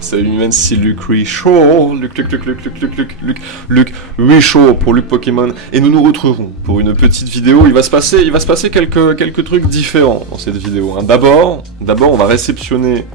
Salut Mimens, c'est Luc Richaud, Luc Richaud pour Luc Pokémon, et nous nous retrouverons pour une petite vidéo. Il va se passer quelques trucs différents dans cette vidéo. Hein. D'abord, on va réceptionner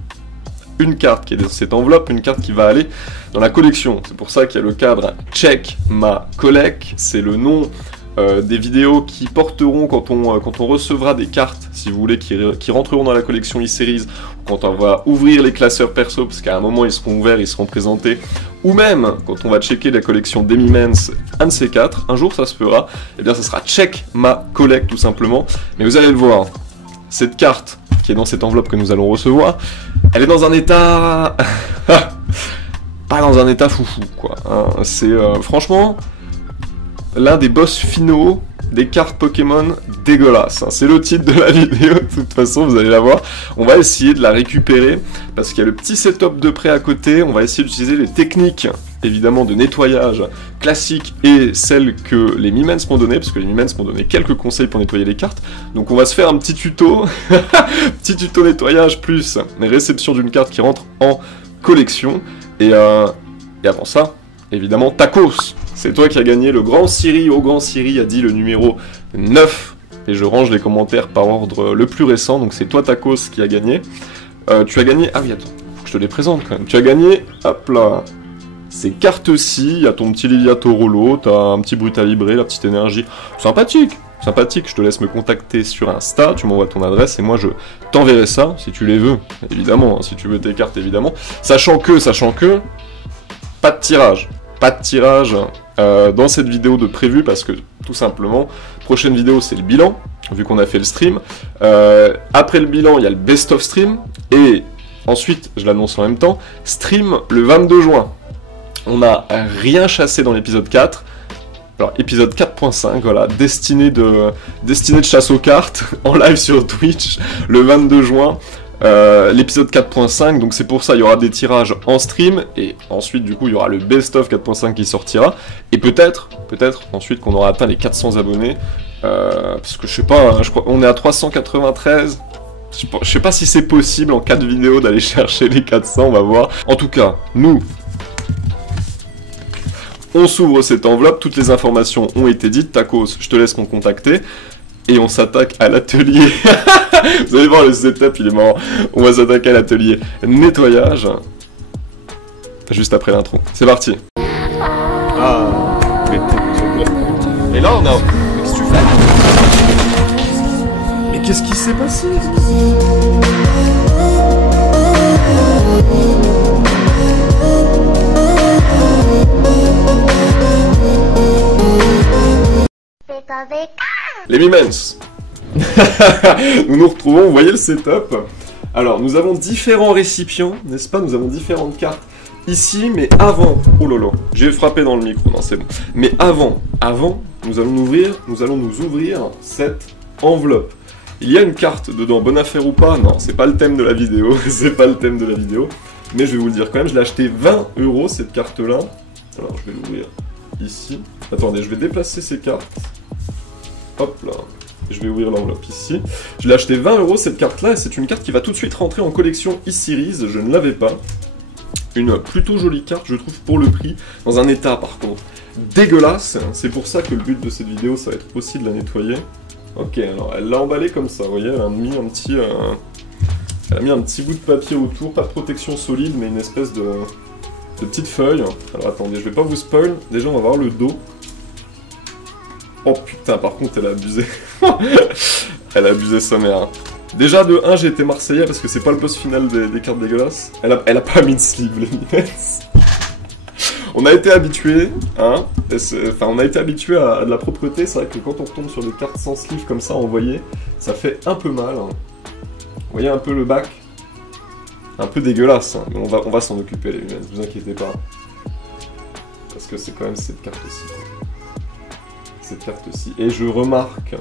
une carte qui est dans cette enveloppe, une carte qui va aller dans la collection. C'est pour ça qu'il y a le cadre Check Ma Collect, c'est le nom des vidéos qui porteront quand on recevra des cartes, si vous voulez, qui rentreront dans la collection e-series, quand on va ouvrir les classeurs perso, parce qu'à un moment ils seront ouverts, ils seront présentés, ou même quand on va checker la collection des Mimens, un de ces quatre, un jour ça se fera, et bien ça sera Check Ma Collect tout simplement. Mais vous allez le voir, cette carte qui est dans cette enveloppe que nous allons recevoir, elle est dans un état... pas dans un état foufou, quoi. Hein. C'est franchement... l'un des boss finaux des cartes Pokémon dégueulasses. Hein. C'est le titre de la vidéo, de toute façon, vous allez la voir. On va essayer de la récupérer, parce qu'il y a le petit setup de près à côté. On va essayer d'utiliser les techniques, évidemment, de nettoyage classiques et celles que les Mimens m'ont donné, parce que les Mimens m'ont donné quelques conseils pour nettoyer les cartes. Donc on va se faire un petit tuto, petit tuto nettoyage plus réception d'une carte qui rentre en collection. Et avant ça, évidemment, Tacos. C'est toi qui as gagné le Grand Siri. Au Grand Siri a dit le numéro 9. Et je range les commentaires par ordre le plus récent. Donc c'est toi, Tacos, qui a gagné. Tu as gagné... Ah oui, attends. Faut que je te les présente quand même. Tu as gagné... Hop là. Ces cartes-ci. Il y a ton petit Liliato Rolo. T'as un petit Brutalibré, la petite énergie. Sympathique. Sympathique. Je te laisse me contacter sur Insta. Tu m'envoies ton adresse et moi je t'enverrai ça. Si tu les veux. Évidemment. Hein, si tu veux tes cartes, évidemment. Sachant que... Pas de tirage. Pas de tirage dans cette vidéo de prévu parce que tout simplement, prochaine vidéo c'est le bilan, vu qu'on a fait le stream. Après le bilan, il y a le best of stream et ensuite, je l'annonce en même temps, stream le 22 juin. On n'a rien chassé dans l'épisode 4. Alors, épisode 4.5, voilà, destiné de chasse aux cartes en live sur Twitch le 22 juin. L'épisode 4.5, donc c'est pour ça il y aura des tirages en stream et ensuite du coup il y aura le best of 4.5 qui sortira et peut-être ensuite qu'on aura atteint les 400 abonnés parce que je sais pas, hein, je crois on est à 393. Je sais pas si c'est possible en 4 vidéos d'aller chercher les 400, on va voir. En tout cas, nous on s'ouvre cette enveloppe, toutes les informations ont été dites. Tacos, je te laisse me contacter. Et on s'attaque à l'atelier. Vous allez voir le setup, il est marrant. On va s'attaquer à l'atelier nettoyage. Juste après l'intro. C'est parti. Ah, et là on a... Qu'est-ce que tu fais? Mais qu'est-ce qui s'est passé? Les Mimens. Nous nous retrouvons, vous voyez le setup. Alors, nous avons différents récipients, n'est-ce pas? Nous avons différentes cartes ici, mais avant... Oh lolo, j'ai frappé dans le micro, non c'est bon. Mais avant, nous allons nous ouvrir cette enveloppe. Il y a une carte dedans, bonne affaire ou pas? Non, c'est pas le thème de la vidéo, c'est pas le thème de la vidéo. Mais je vais vous le dire quand même, je l'ai acheté 20 € cette carte-là. Alors, je vais l'ouvrir ici. Attendez, je vais déplacer ces cartes. Hop là, je vais ouvrir l'enveloppe ici. Je l'ai acheté 20 € cette carte là et c'est une carte qui va tout de suite rentrer en collection e-series, je ne l'avais pas. Une plutôt jolie carte je trouve pour le prix, dans un état par contre dégueulasse. C'est pour ça que le but de cette vidéo ça va être aussi de la nettoyer. Ok, alors elle l'a emballée comme ça, vous voyez, elle a mis un petit... Elle a mis un petit bout de papier autour, pas de protection solide mais une espèce de petite feuille. Alors attendez, je vais pas vous spoil, déjà on va voir le dos. Oh putain, par contre, elle a abusé. Elle a abusé sa mère. Déjà, de 1, j'ai été Marseillais parce que c'est pas le boss final des cartes dégueulasses. Elle a pas mis de sleeve, les Mimens. On a été habitués, hein. Enfin, on a été habitués à de la propreté. C'est vrai que quand on retombe sur des cartes sans sleeve comme ça, envoyées, ça fait un peu mal. Hein. Vous voyez un peu le bac? Un peu dégueulasse. Hein. Mais on va s'en occuper, les Mimens, vous inquiétez pas. Parce que c'est quand même cette carte-ci. Cette carte-ci. Et je remarque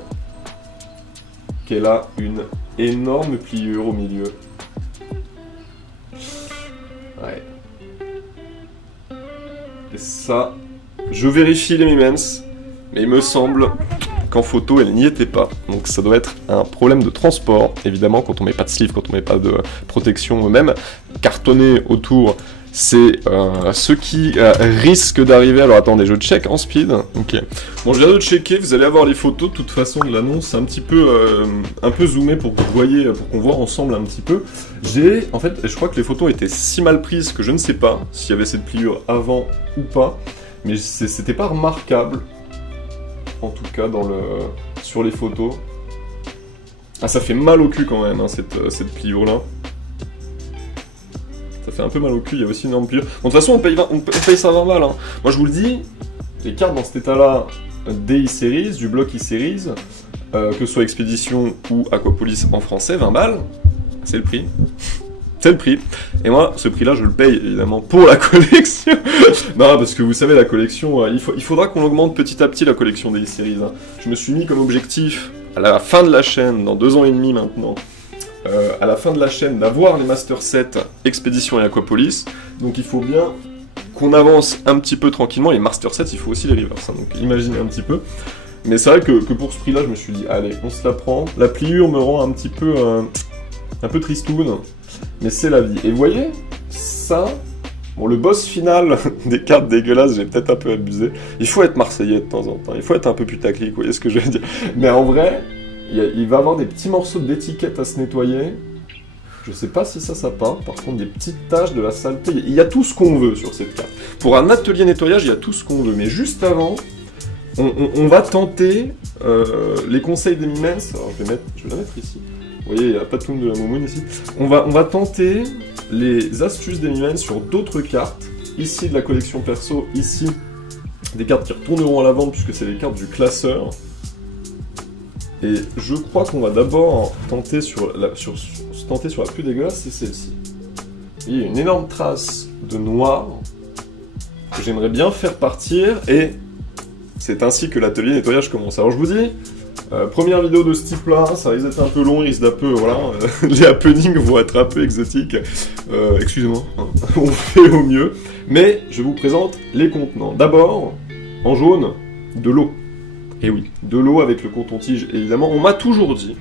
qu'elle a une énorme pliure au milieu. Ouais. Et ça, je vérifie les Mimens, mais il me semble qu'en photo elle n'y était pas. Donc ça doit être un problème de transport, évidemment, quand on met pas de sleeve, quand on met pas de protection même. Cartonné autour, c'est ce qui risque d'arriver. Alors attendez, je check en speed. Ok. Bon, je viens de checker, vous allez avoir les photos de toute façon de l'annonce un peu zoomé pour que vous voyez, pour qu'on voit ensemble un petit peu. En fait, je crois que les photos étaient si mal prises que je ne sais pas s'il y avait cette pliure avant ou pas, mais c'était pas remarquable, en tout cas sur les photos. Ah, ça fait mal au cul quand même, hein, cette pliure là. Ça fait un peu mal au cul, il y a aussi une énorme pliure. Bon, de toute façon, on paye ça 20 balles. Hein. Moi, je vous le dis, les cartes dans cet état-là, des e-series, du bloc e-series, que ce soit Expédition ou Aquapolis en français, 20 balles, c'est le prix. C'est le prix. Et moi, ce prix-là, je le paye, évidemment, pour la collection. Non, parce que vous savez, la collection, il faudra qu'on augmente petit à petit la collection des e-series. Hein. Je me suis mis comme objectif, à la fin de la chaîne, dans 2 ans et demi maintenant, à la fin de la chaîne, d'avoir les Master 7 Expédition et Aquapolis. Donc il faut bien qu'on avance un petit peu tranquillement. Les Master 7, il faut aussi les reverse, hein, donc imaginez un petit peu. Mais c'est vrai que pour ce prix-là, je me suis dit, allez, on se la prend. La pliure me rend un petit peu tristoun, mais c'est la vie. Et vous voyez, ça, bon, le boss final des cartes dégueulasses, j'ai peut-être un peu abusé. Il faut être marseillais de temps en temps, il faut être un peu putaclic, vous voyez ce que je veux dire. Mais en vrai, il va y avoir des petits morceaux d'étiquette à se nettoyer. Je sais pas si ça part. Par contre, des petites taches, de la saleté. Il y a tout ce qu'on veut sur cette carte. Pour un atelier nettoyage, il y a tout ce qu'on veut. Mais juste avant, on va tenter les conseils des Mimens. Alors, je vais la mettre ici. Vous voyez, il y a pas de toune de la moumoune ici. On va tenter les astuces des Mimens sur d'autres cartes. Ici, de la collection perso. Ici, des cartes qui retourneront à la vente puisque c'est les cartes du classeur. Et je crois qu'on va d'abord tenter sur la plus dégueulasse, c'est celle-ci. Il y a une énorme trace de noir que j'aimerais bien faire partir, et c'est ainsi que l'atelier nettoyage commence. Alors je vous dis, première vidéo de ce type-là, ça risque d'être un peu long, il risque d'un peu, voilà, les happenings vont être un peu exotiques. Excusez-moi, hein, on fait au mieux. Mais je vous présente les contenants. D'abord, en jaune, de l'eau. Et oui, de l'eau avec le coton-tige, évidemment. On m'a toujours dit,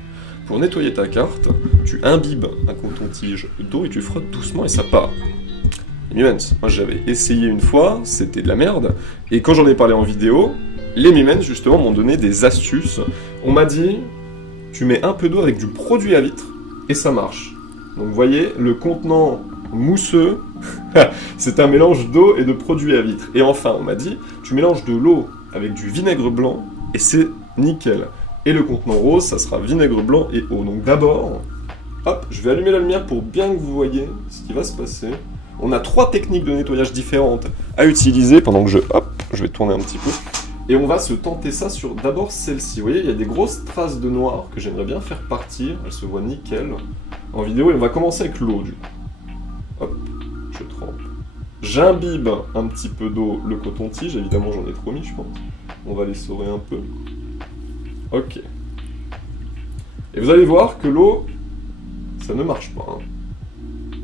pour nettoyer ta carte, tu imbibes un coton-tige d'eau et tu frottes doucement et ça part. Mimens, moi j'avais essayé une fois, c'était de la merde, et quand j'en ai parlé en vidéo, les Mimens justement m'ont donné des astuces. On m'a dit, tu mets un peu d'eau avec du produit à vitre et ça marche. Donc vous voyez, le contenant mousseux, c'est un mélange d'eau et de produit à vitre. Et enfin, on m'a dit, tu mélanges de l'eau avec du vinaigre blanc et c'est nickel. Et le contenant rose, ça sera vinaigre blanc et eau. Donc d'abord, hop, je vais allumer la lumière pour bien que vous voyez ce qui va se passer. On a 3 techniques de nettoyage différentes à utiliser pendant que je vais tourner un petit peu. Et on va se tenter ça sur d'abord celle-ci. Vous voyez, il y a des grosses traces de noir que j'aimerais bien faire partir. Elles se voient nickel en vidéo. Et on va commencer avec l'eau du coup. Hop, je trempe. J'imbibe un petit peu d'eau le coton-tige. Évidemment, j'en ai trop mis, je pense. On va l'essorer un peu. Ok. Et vous allez voir que l'eau, ça ne marche pas. Hein.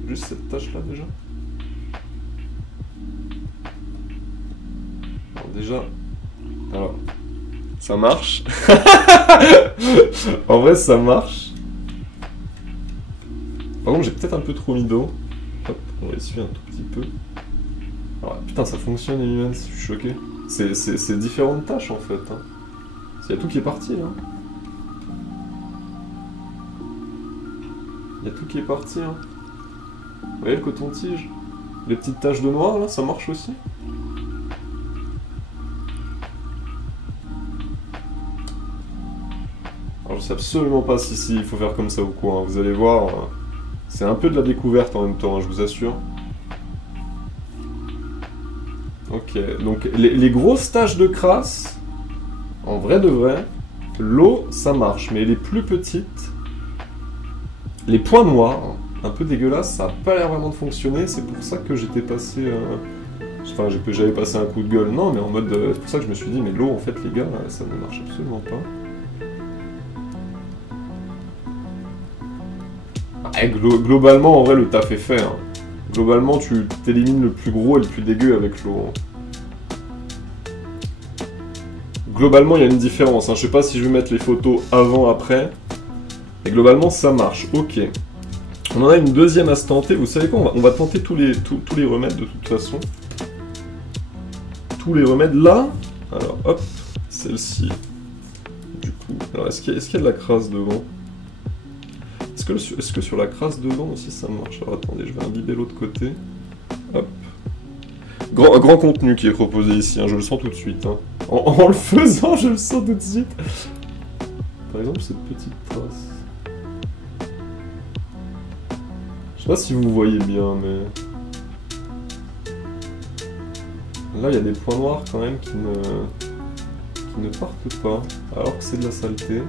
Juste cette tâche-là déjà. Alors déjà... Alors, ça marche. En vrai, ça marche. Par contre, j'ai peut-être un peu trop mis d'eau. Hop, on va essuyer un tout petit peu. Alors, putain, ça fonctionne, Emilian, je suis choqué. C'est différentes tâches, en fait. Hein. Il y a tout qui est parti, là. Il y a tout qui est parti, hein. Vous voyez le coton-tige? Les petites taches de noir, là, ça marche aussi? Alors je sais absolument pas si il faut faire comme ça ou quoi, hein. Vous allez voir, c'est un peu de la découverte en même temps, hein, je vous assure. Ok, donc les grosses taches de crasse, en vrai de vrai, l'eau ça marche, mais les plus petites, les points noirs, un peu dégueulasses, ça a pas l'air vraiment de fonctionner, c'est pour ça que j'étais passé... Enfin, j'avais passé un coup de gueule, non, mais en mode... c'est pour ça que je me suis dit, mais l'eau, en fait, les gars, ça ne marche absolument pas. Et globalement, en vrai, le taf est fait. Hein. Globalement, tu t'élimines le plus gros et le plus dégueu avec l'eau. Hein. globalement, il y a une différence. Hein. Je sais pas si je vais mettre les photos avant, après. Mais globalement, ça marche. Ok. On en a une deuxième à se tenter. Vous savez quoi, on va tenter tous les remèdes de toute façon. Tous les remèdes là. Alors, hop. Celle-ci. Du coup. Alors, est-ce qu'il y a de la crasse devant? Est-ce que sur la crasse devant aussi ça marche? Alors, attendez, je vais imbiber l'autre côté. Hop. Grand contenu qui est proposé ici, hein, je le sens tout de suite. Hein. En le faisant, je le sens tout de suite. Par exemple, cette petite trace. Je sais pas si vous voyez bien, mais... Là, il y a des points noirs quand même qui ne partent pas, alors que c'est de la saleté.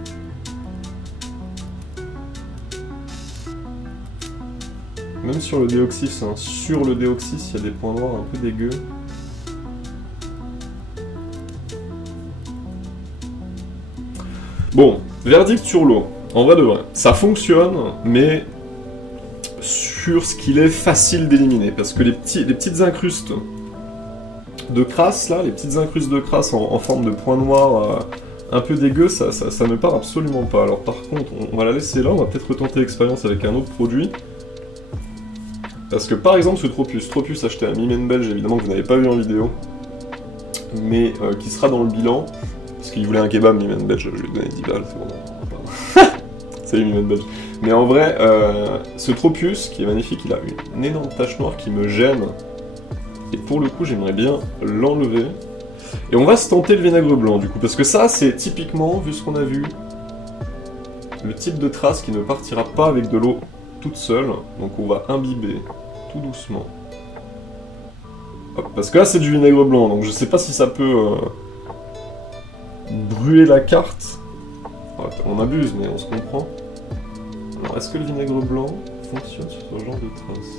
Même sur le déoxys, hein. Sur le déoxys, il y a des points noirs un peu dégueux. Bon, verdict sur l'eau. En vrai de vrai, ça fonctionne, mais sur ce qu'il est facile d'éliminer. Parce que les petites incrustes de crasse, là, les petites incrustes de crasse en forme de points noirs un peu dégueux, ça ne part absolument pas. Alors par contre, on va la laisser là, on va peut-être retenter l'expérience avec un autre produit. Parce que par exemple ce Tropus acheté à Mimène Belge, évidemment que vous n'avez pas vu en vidéo, mais qui sera dans le bilan, parce qu'il voulait un kebab Mimène Belge, je lui ai donné 10 balles, c'est bon. Salut Mimène Belge. Mais en vrai, ce Tropus, qui est magnifique, il a une énorme tache noire qui me gêne, et pour le coup j'aimerais bien l'enlever. Et on va se tenter le vinaigre blanc du coup, parce que ça c'est typiquement, vu ce qu'on a vu, le type de trace qui ne partira pas avec de l'eau toute seule, donc on va imbiber tout doucement. Hop, parce que là c'est du vinaigre blanc, donc je sais pas si ça peut brûler la carte. On abuse, mais on se comprend. Alors est-ce que le vinaigre blanc fonctionne sur ce genre de traces?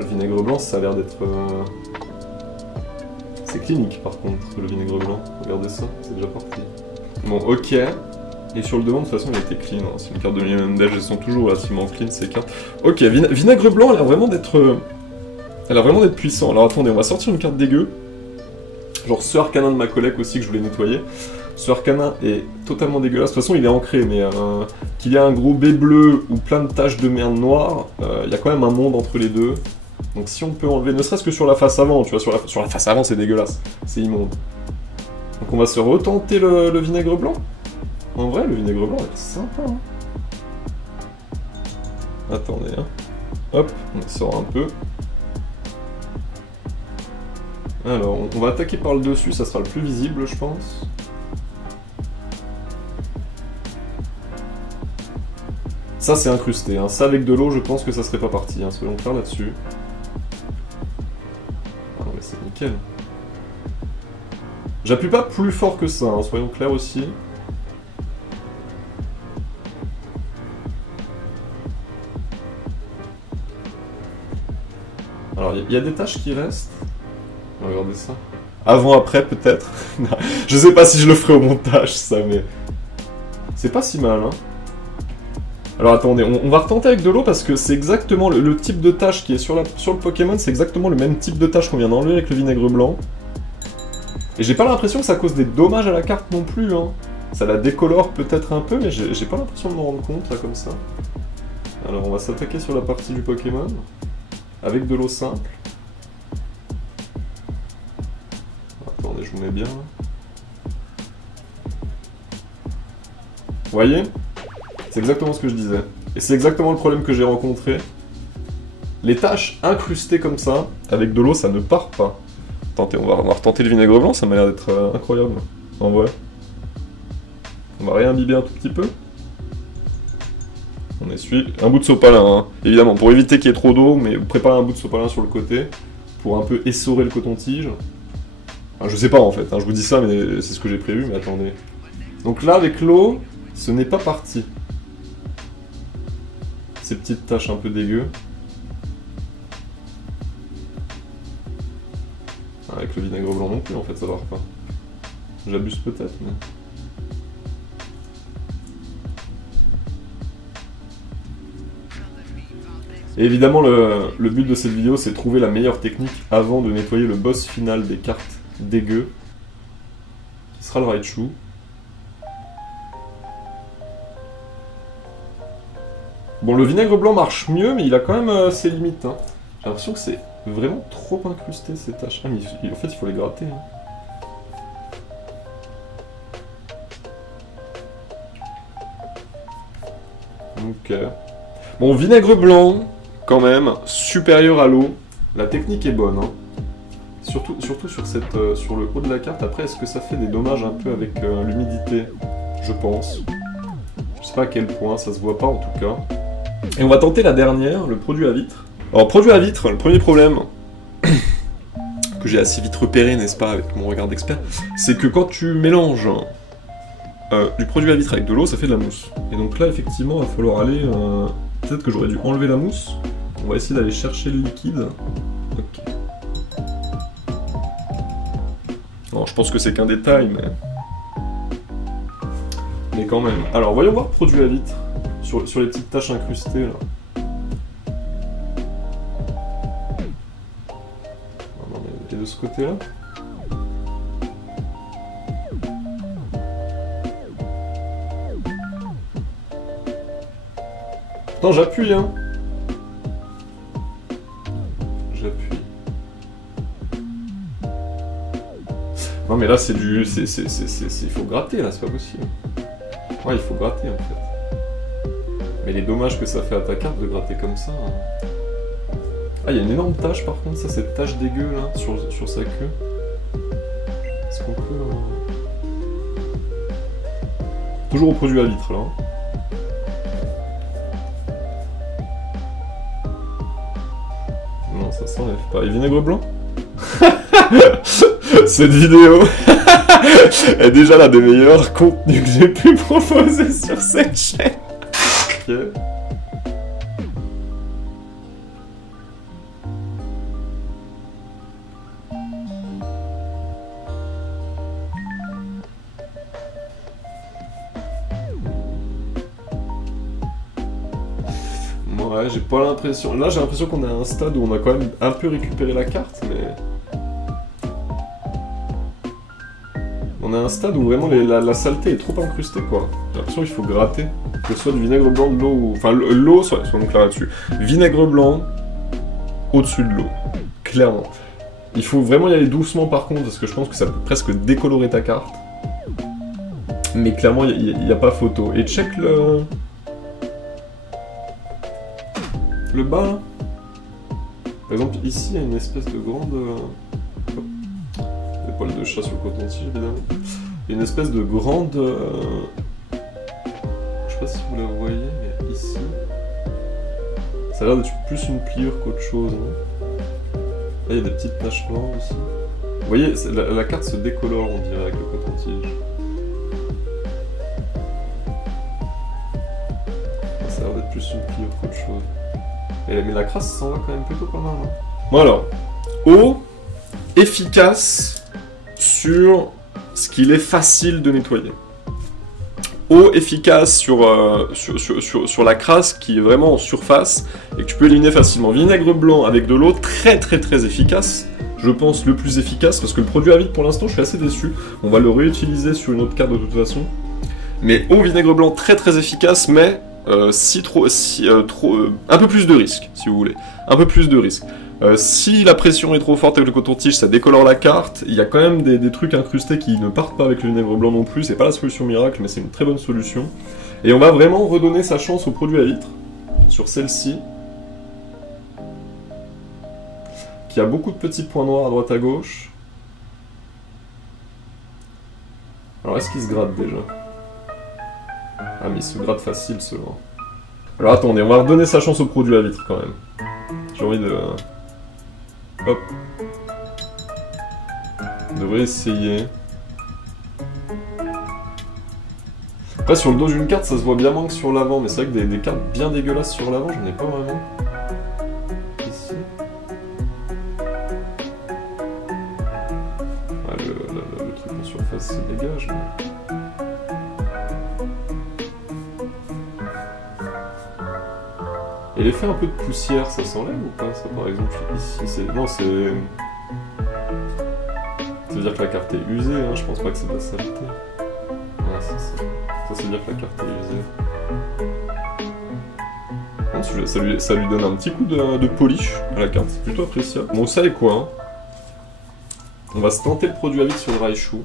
Le vinaigre blanc, ça a l'air d'être... C'est clinique par contre, le vinaigre blanc. Regardez ça, c'est déjà parti. Bon, ok. Et sur le devant, de toute façon, il était clean. Hein. C'est une carte de Mimène Belge, elles sont toujours relativement clean, ces cartes. Ok, vinaigre blanc, elle a vraiment d'être... Elle a vraiment d'être puissant. Alors attendez, on va sortir une carte dégueu. Genre ce arcanin de ma collègue aussi, que je voulais nettoyer. Ce arcanin est totalement dégueulasse. De toute façon, il est ancré, mais qu'il y a un gros B bleu ou plein de taches de merde noire, il y a quand même un monde entre les deux. Donc si on peut enlever, ne serait-ce que sur la face avant, tu vois, sur la face avant, c'est dégueulasse. C'est immonde. Donc on va se retenter le vinaigre blanc. En vrai, le vinaigre blanc est sympa. Hein. Attendez, hein. Hop, on sort un peu. Alors, on va attaquer par le dessus, ça sera le plus visible, je pense. Ça, c'est incrusté. Hein. Ça, avec de l'eau, je pense que ça serait pas parti. Hein. Soyons clairs là-dessus. Ah non, mais c'est nickel. J'appuie pas plus fort que ça, hein. Soyons clairs aussi. Alors, il y a des taches qui restent. Regardez ça. Avant, après, peut-être. Je sais pas si je le ferai au montage, ça, mais... C'est pas si mal, hein. Alors, attendez, on va retenter avec de l'eau, parce que c'est exactement le type de tache qui est sur le Pokémon, c'est exactement le même type de tache qu'on vient d'enlever avec le vinaigre blanc. Et j'ai pas l'impression que ça cause des dommages à la carte non plus, hein. Ça la décolore peut-être un peu, mais j'ai pas l'impression de m'en rendre compte, là, comme ça. Alors, on va s'attaquer sur la partie du Pokémon, avec de l'eau simple. Attendez, je vous mets bien, là. Vous voyez? C'est exactement ce que je disais. Et c'est exactement le problème que j'ai rencontré. Les taches incrustées comme ça, avec de l'eau, ça ne part pas. Attendez, on va retenter le vinaigre blanc, ça m'a l'air d'être incroyable. En vrai. On va réimbiber un tout petit peu. On essuie. Un bout de sopalin, hein. Évidemment, pour éviter qu'il y ait trop d'eau, mais vous préparez un bout de sopalin sur le côté, pour un peu essorer le coton-tige. Enfin, je sais pas en fait, hein, je vous dis ça, mais c'est ce que j'ai prévu, mais attendez. Donc là, avec l'eau, ce n'est pas parti. Ces petites taches un peu dégueu. Avec le vinaigre blanc non plus, en fait, ça va pas. J'abuse peut-être, mais... Et évidemment, le but de cette vidéo, c'est de trouver la meilleure technique avant de nettoyer le boss final des cartes dégueu, qui sera le Raichu. Bon, le vinaigre blanc marche mieux, mais il a quand même ses limites. Hein. J'ai l'impression que c'est vraiment trop incrusté, ces taches. Ah, mais en fait, il faut les gratter. Hein. Ok. Bon, vinaigre blanc, quand même, supérieur à l'eau. La technique est bonne, hein. Surtout sur le haut de la carte. Après, est-ce que ça fait des dommages un peu avec l'humidité? Je pense. Je sais pas à quel point, ça se voit pas en tout cas. Et on va tenter la dernière, le produit à vitre. Alors, produit à vitre, le premier problème que j'ai assez vite repéré, n'est-ce pas, avec mon regard d'expert, c'est que quand tu mélanges du produit à vitre avec de l'eau, ça fait de la mousse. Et donc là, effectivement, il va falloir aller... Peut-être que j'aurais dû enlever la mousse. On va essayer d'aller chercher le liquide. Ok. Non, je pense que c'est qu'un détail, mais quand même. Alors, voyons voir produit à vitre. Sur les petites taches incrustées, là. Non, mais... Et de ce côté-là? Pourtant, j'appuie, hein. J'appuie. Non, mais là, c'est du... Il faut gratter, là, c'est pas possible. Ouais, il faut gratter, en fait. Mais les dommages que ça fait à ta carte de gratter comme ça... Hein. Ah, il y a une énorme tache, par contre, ça, cette tache dégueu, là, sur sa queue. Est-ce qu'on peut... Toujours au produit à vitre, là. Hein. Non, ça s'enlève pas. Et vinaigre blanc? Cette vidéo est déjà l'un des meilleurs contenus que j'ai pu proposer sur cette chaîne. Ok. Ouais, j'ai pas l'impression... Là, j'ai l'impression qu'on est à un stade où on a quand même un peu récupéré la carte, mais... On est à un stade où vraiment la saleté est trop incrustée, quoi. J'ai l'impression qu'il faut gratter. Que ce soit du vinaigre blanc, de l'eau ou... Enfin, l'eau, soyons clairs là-dessus. Vinaigre blanc au-dessus de l'eau. Clairement. Il faut vraiment y aller doucement, par contre, parce que je pense que ça peut presque décolorer ta carte. Mais clairement, il n'y a pas photo. Et check le bas, là. Par exemple, ici, il y a une espèce de grande... Des poils de chat sur le coton-tige, évidemment. Il y a une espèce de grande... Je sais pas si vous la voyez, mais ici... Ça a l'air d'être plus une pliure qu'autre chose. Hein. Là, il y a des petites taches noires aussi. Vous voyez, la carte se décolore, on dirait, avec le coton-tige. Ça a l'air d'être plus une pliure qu'autre chose. Mais la crasse s'en va quand même plutôt pas mal. Hein. Bon alors, eau efficace sur ce qu'il est facile de nettoyer. Eau efficace sur la crasse qui est vraiment en surface et que tu peux éliminer facilement. Vinaigre blanc avec de l'eau, très efficace. Je pense le plus efficace parce que le produit à vitre pour l'instant je suis assez déçu. On va le réutiliser sur une autre carte de toute façon. Mais eau, vinaigre blanc très efficace, mais un peu plus de risque, si vous voulez. Un peu plus de risque. Si la pression est trop forte avec le coton-tige, ça décolore la carte. Il y a quand même des trucs incrustés qui ne partent pas avec le vinaigre blanc non plus. C'est pas la solution miracle, mais c'est une très bonne solution. Et on va vraiment redonner sa chance au produit à vitre. Sur celle-ci. Qui a beaucoup de petits points noirs à droite à gauche. Alors, est-ce qu'il se gratte déjà ? Ah, mais il se gratte facile, ce vent. Alors, attendez, on va redonner sa chance au produit à vitre, quand même. J'ai envie de... Hop. On devrait essayer. Après, sur le dos d'une carte, ça se voit bien moins que sur l'avant, mais c'est vrai que des cartes bien dégueulasses sur l'avant, j'en ai pas vraiment. Ici. Ouais, le truc en surface se dégage, mais... Et Et l'effet un peu de poussière, ça s'enlève ou pas? Ça par exemple, ici, c'est... Non, c'est... Ça veut dire que la carte est usée, hein, je pense pas que c'est de la saleté. Ouais, c'est ça. Ça veut dire que la carte est usée. Non, ça lui donne un petit coup de polish à la carte, c'est plutôt appréciable. Bon, vous savez quoi, hein? On va se tenter le produit à vide sur le Raichu.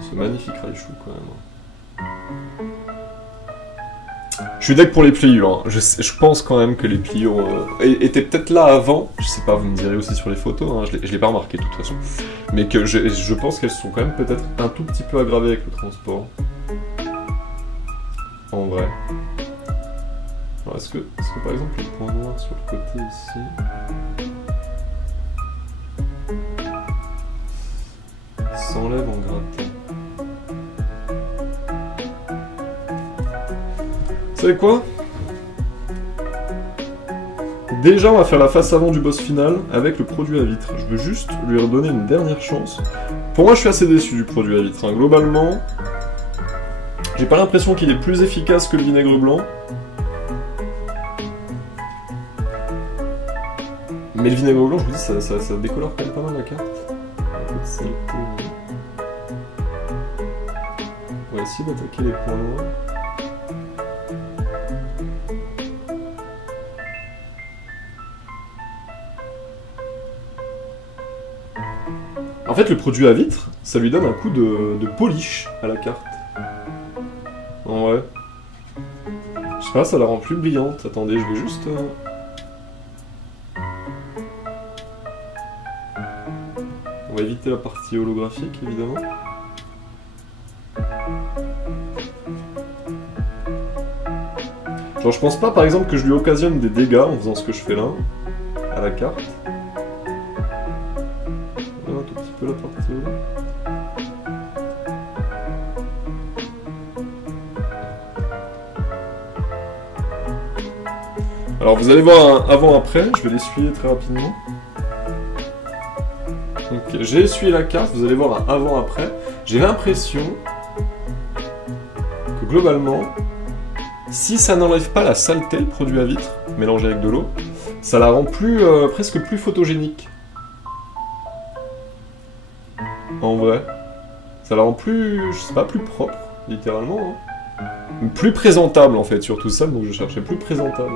Ce magnifique Raichu, quand même. Je suis deck pour les pliures, hein. Je pense quand même que les pliures étaient peut-être là avant. Je sais pas, vous me direz aussi sur les photos, hein. Je l'ai pas remarqué de toute façon. Mais que je pense qu'elles sont quand même peut-être un tout petit peu aggravées avec le transport. En vrai. Alors est-ce que par exemple les points noirs sur le côté ici s'enlèvent en grattant? Vous savez quoi? Déjà, on va faire la face avant du boss final avec le produit à vitre. Je veux juste lui redonner une dernière chance. Pour moi, je suis assez déçu du produit à vitre, hein. Globalement, j'ai pas l'impression qu'il est plus efficace que le vinaigre blanc. Mais le vinaigre blanc, je vous dis, ça décolore quand même pas mal la carte. On va essayer d'attaquer les points noirs. En fait, le produit à vitre, ça lui donne un coup de polish à la carte. En vrai. Je sais pas, ça la rend plus brillante. Attendez, je vais juste... On va éviter la partie holographique, évidemment. Genre, je pense pas, par exemple, que je lui occasionne des dégâts en faisant ce que je fais là, à la carte. Un tout petit peu la partie là. Alors vous allez voir un avant-après, je vais l'essuyer très rapidement. Donc j'ai essuyé la carte, vous allez voir un avant-après. J'ai l'impression que globalement, si ça n'enlève pas la saleté, le produit à vitre, mélangé avec de l'eau, ça la rend plus, presque plus photogénique. En vrai. Ça la rend plus, je sais pas, plus propre, littéralement. Hein. Plus présentable en fait, surtout ça, donc je cherchais plus présentable.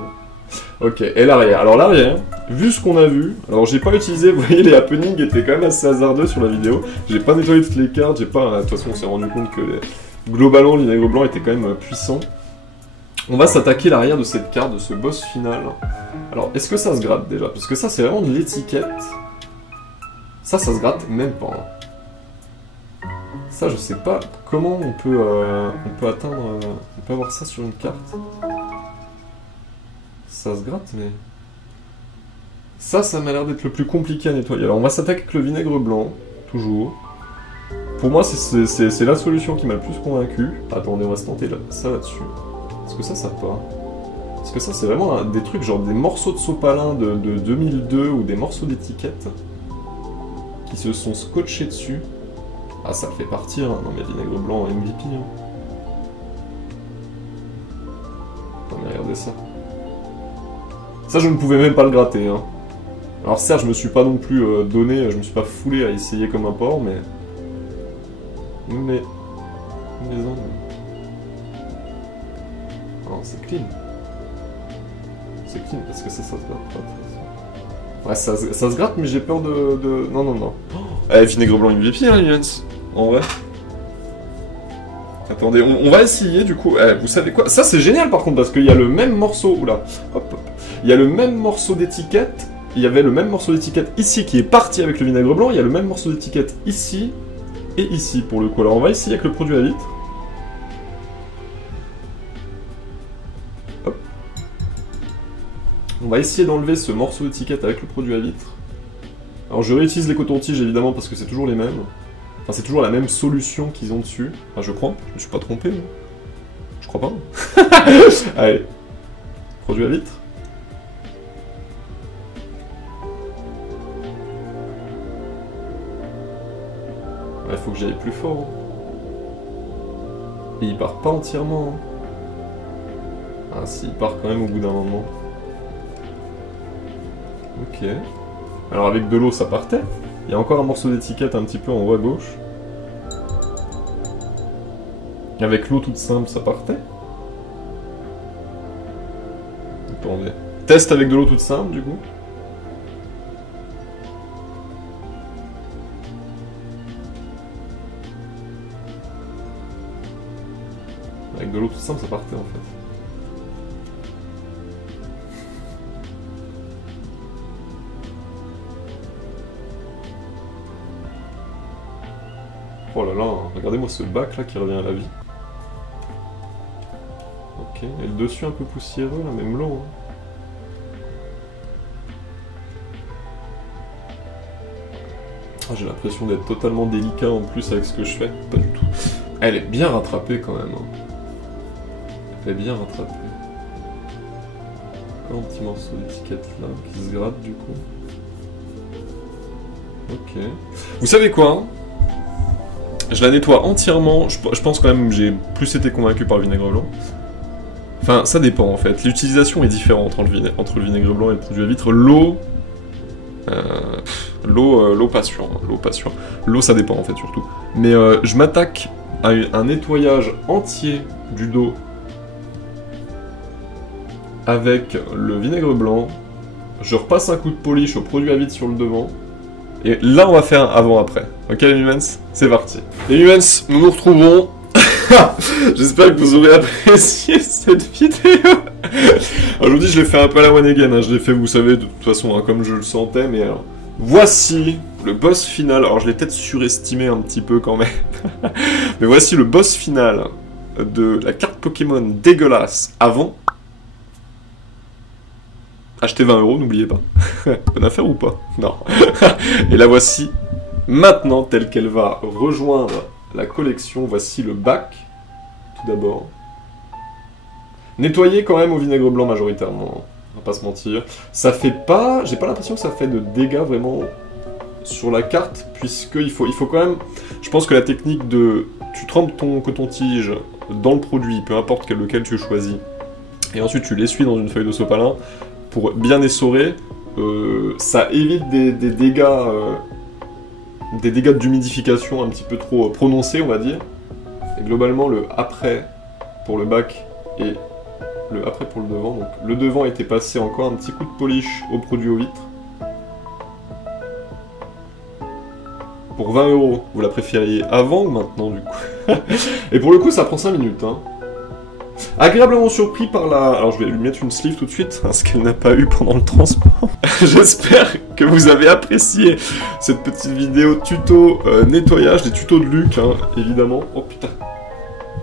Ok, et l'arrière. Alors l'arrière, vu ce qu'on a vu, alors j'ai pas utilisé, vous voyez les happenings étaient quand même assez hasardeux sur la vidéo. J'ai pas nettoyé toutes les cartes, j'ai pas... De toute façon on s'est rendu compte que globalement le vinaigre blanc était quand même puissant. On va s'attaquer l'arrière de cette carte, de ce boss final. Alors est-ce que ça se gratte déjà? Parce que ça c'est vraiment de l'étiquette. Ça se gratte même pas. Hein. Ça, je sais pas comment on peut atteindre... on peut avoir ça sur une carte. Ça se gratte, mais... Ça m'a l'air d'être le plus compliqué à nettoyer. Alors, on va s'attaquer avec le vinaigre blanc, toujours. Pour moi, c'est la solution qui m'a le plus convaincu. Attendez, on va se tenter ça là-dessus. Est-ce que ça part? Parce que ça, c'est vraiment des trucs, genre des morceaux de sopalin de 2002 ou des morceaux d'étiquette qui se sont scotchés dessus. Ah, ça le fait partir, hein. Non mais vinaigre blanc MVP. Hein. Non mais regardez ça. Ça, je ne pouvais même pas le gratter. Hein. Alors certes, je me suis pas non plus donné, je me suis pas foulé à essayer comme un porc, mais... Non, c'est clean. C'est clean, parce que ça se gratte pas. Ouais, ça se gratte, mais j'ai peur de... Non. Oh, vinaigre blanc MVP, hein, Lions. En vrai. Attendez, on va essayer, du coup... vous savez quoi? Ça, c'est génial, par contre, parce qu'il y a le même morceau... Oula. Hop. Il y a le même morceau d'étiquette. Il y avait le même morceau d'étiquette ici qui est parti avec le vinaigre blanc. Il y a le même morceau d'étiquette ici et ici, pour le coup. Alors, on va essayer avec le produit à vitre. Hop. On va essayer d'enlever ce morceau d'étiquette avec le produit à vitre. Alors, je réutilise les cotons-tiges, évidemment, parce que c'est toujours les mêmes. Enfin, c'est toujours la même solution qu'ils ont dessus. Enfin, je crois. Je me suis pas trompé, moi. Je crois pas. Allez. Produit à vitre. Il faut que j'aille plus fort. Et il part pas entièrement. Ah si, il part quand même au bout d'un moment. Ok. Alors avec de l'eau, ça partait. Il y a encore un morceau d'étiquette un petit peu en haut à gauche. Avec l'eau toute simple, ça partait. Attendez. Test avec de l'eau toute simple, du coup. Avec de l'eau toute simple, ça partait en fait. Oh là là, regardez-moi ce bac là qui revient à la vie. Ok, et le dessus un peu poussiéreux là, même l'eau. Hein. Oh, j'ai l'impression d'être totalement délicat en plus avec ce que je fais. Pas du tout. Elle est bien rattrapée quand même. Hein. Elle est bien rattrapée. Un petit morceau d'étiquette là qui se gratte du coup. Ok. Vous savez quoi hein, je la nettoie entièrement. Je pense quand même que j'ai plus été convaincu par le vinaigre blanc. Enfin, ça dépend en fait. L'utilisation est différente entre le vinaigre blanc et le produit à vitre. L'eau... l'eau pas sûr. L'eau pas sûr. L'eau ça dépend en fait surtout. Mais je m'attaque à un nettoyage entier du dos avec le vinaigre blanc. Je repasse un coup de polish au produit à vitre sur le devant. Et là, on va faire un avant-après. Ok, les humans, c'est parti. Les humans, nous nous retrouvons. J'espère que vous aurez apprécié cette vidéo. Aujourd'hui, je l'ai fait un peu à la one again. Hein. Je l'ai fait, vous savez, de toute façon, hein, comme je le sentais. Mais alors, voici le boss final. Alors, je l'ai peut-être surestimé un petit peu quand même. Mais voici le boss final de la carte Pokémon dégueulasse avant. Achetez 20 €, n'oubliez pas. Bonne affaire ou pas? Non. Et la voici maintenant telle qu'elle va rejoindre la collection. Voici le bac, tout d'abord. Nettoyé quand même au vinaigre blanc majoritairement, on va pas se mentir. Ça fait pas... J'ai pas l'impression que ça fait de dégâts vraiment sur la carte, puisqu'il faut quand même... Je pense que la technique de... Tu trempes ton coton-tige dans le produit, peu importe lequel tu choisis, et ensuite tu l'essuies dans une feuille de sopalin, pour bien essorer, ça évite des dégâts d'humidification un petit peu trop prononcés, on va dire. Et globalement, le après pour le bac et le après pour le devant. Donc le devant était passé encore un petit coup de polish au produit aux vitres. Pour 20 €, vous la préfériez avant ou maintenant du coup? Et pour le coup, ça prend 5 minutes, hein. Agréablement surpris par la... Alors je vais lui mettre une sleeve tout de suite, hein, ce qu'elle n'a pas eu pendant le transport. J'espère que vous avez apprécié cette petite vidéo tuto nettoyage, des tutos de Luc, hein, évidemment. Oh putain,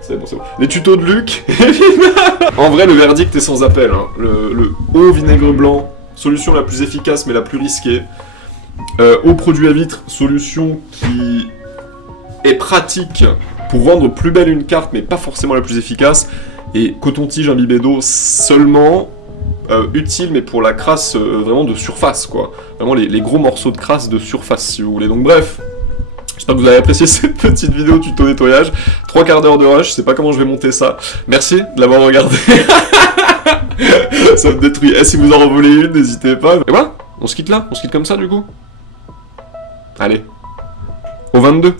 c'est bon, c'est bon. Les tutos de Luc, évidemment. En vrai, le verdict est sans appel. Hein. Le haut vinaigre blanc, solution la plus efficace mais la plus risquée. Au produit à vitre, solution qui est pratique pour rendre plus belle une carte mais pas forcément la plus efficace. Et coton-tige imbibé d'eau seulement utile, mais pour la crasse vraiment de surface, quoi. Vraiment les gros morceaux de crasse de surface, si vous voulez. Donc bref, j'espère que vous avez apprécié cette petite vidéo tuto nettoyage. 3 quarts d'heure de rush, je sais pas comment je vais monter ça. Merci de l'avoir regardé. Ça me détruit. Et si vous en voulez une, n'hésitez pas. Et voilà, on se quitte là, on se quitte comme ça du coup. Allez, au 22.